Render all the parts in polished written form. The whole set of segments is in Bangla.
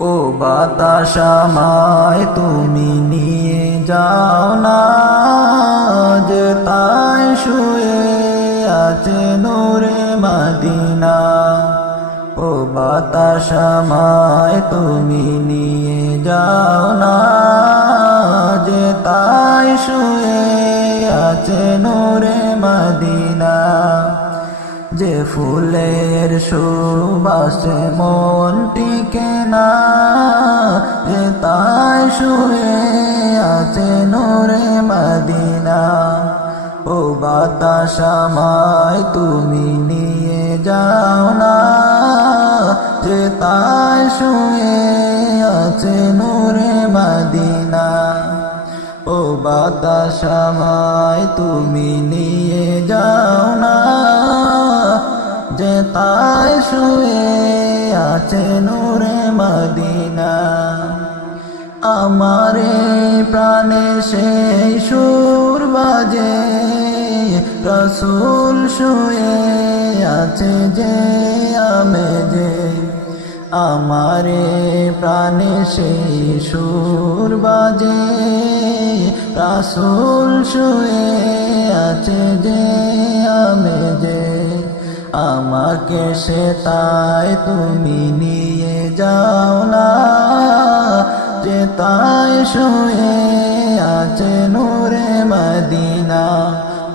ও বাতাস আমায় তুমি নিয়ে যাও না, যে তাই শুয়ে আছে নূরে মদিনা। ও বাতাস আমায় তুমি নিয়ে যাও না, যে তাই শুয়ে আছে নূরে মদিনা। যে ফুলের সুবাসে মন টিকে না, যে তাই শুয়ে আছে নূরে মদিনা। ও বাতাস আমায় তুমি নিয়ে যাও না, যে তাই শুয়ে আছে নূরে মদিনা। ও বাতাস আমায় তুমি নিয়ে যাও না, যে তাই শুয়ে আছে নূরে মদিনা। আমারে প্রাণে সেই সুর বাজে, রসুল শুয়ে আছে যে আমেজে। আমারে প্রাণে সেই সুর বাজে, রসুল শুয়ে আছে যে আমেজে। আমাকে সে তাই তুমি নিয়ে যাও না, যে তাই শুয়ে আছে নূরে মদিনা।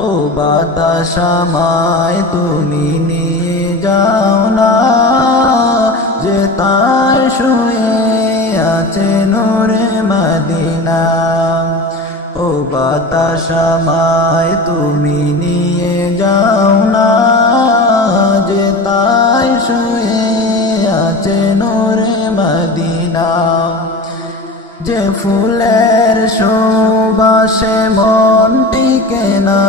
ও বাতাস আমায় তুমি নিয়ে যাও না, যে তাই শুয়ে আছে নূরে মদিনা। ও বাতাস আমায় তুমি নিয়ে যাও না, যে তাই শুয়ে আছে নূরে মদিনা। যে ফুলের সুবাসে মন টিকে না,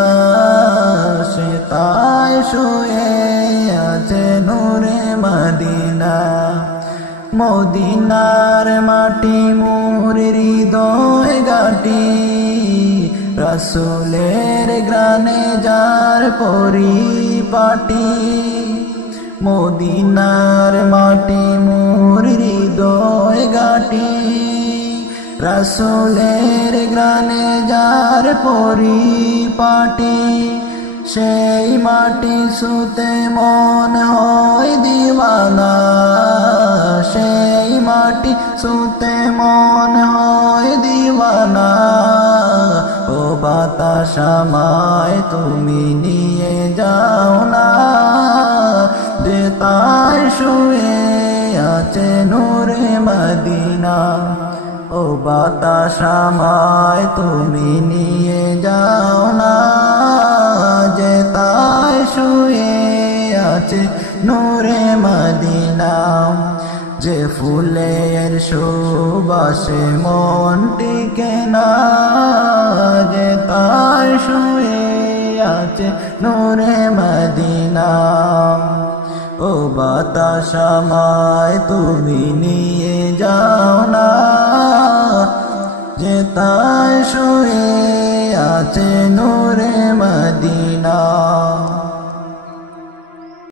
সে তাই শুয়ে আছে নূরে মদিনা। মদিনার মাটি মোর হৃদয় গাটি, রসুলের গ্রানে যার পরিপাটি। মদিনার মাটি মোর হৃদয় গাটি, রসুলের গ্রানে যার পরিপাটি। সেই মাটি সুতে মন হয় দিওয়ানা, সেই মাটি সুতে মন হয় দিওয়ানা। ও বাতাস আমায় তুমি নিয়ে যাও না, যে তাই শুয়ে আছে নূরে মদিনা। ও বাতাস আমায় তুমি নিয়ে যাও না, যে তাই শুয়ে আছে নূরে মদিনা। যে ফুলের সুবাসে মন টিকে না, যে তাই শুয়ে আছে নূরে মদিনা। ও বাতাস আমায় তুমি নিয়ে যাও না, যে তাই শুয়ে আছে নূরে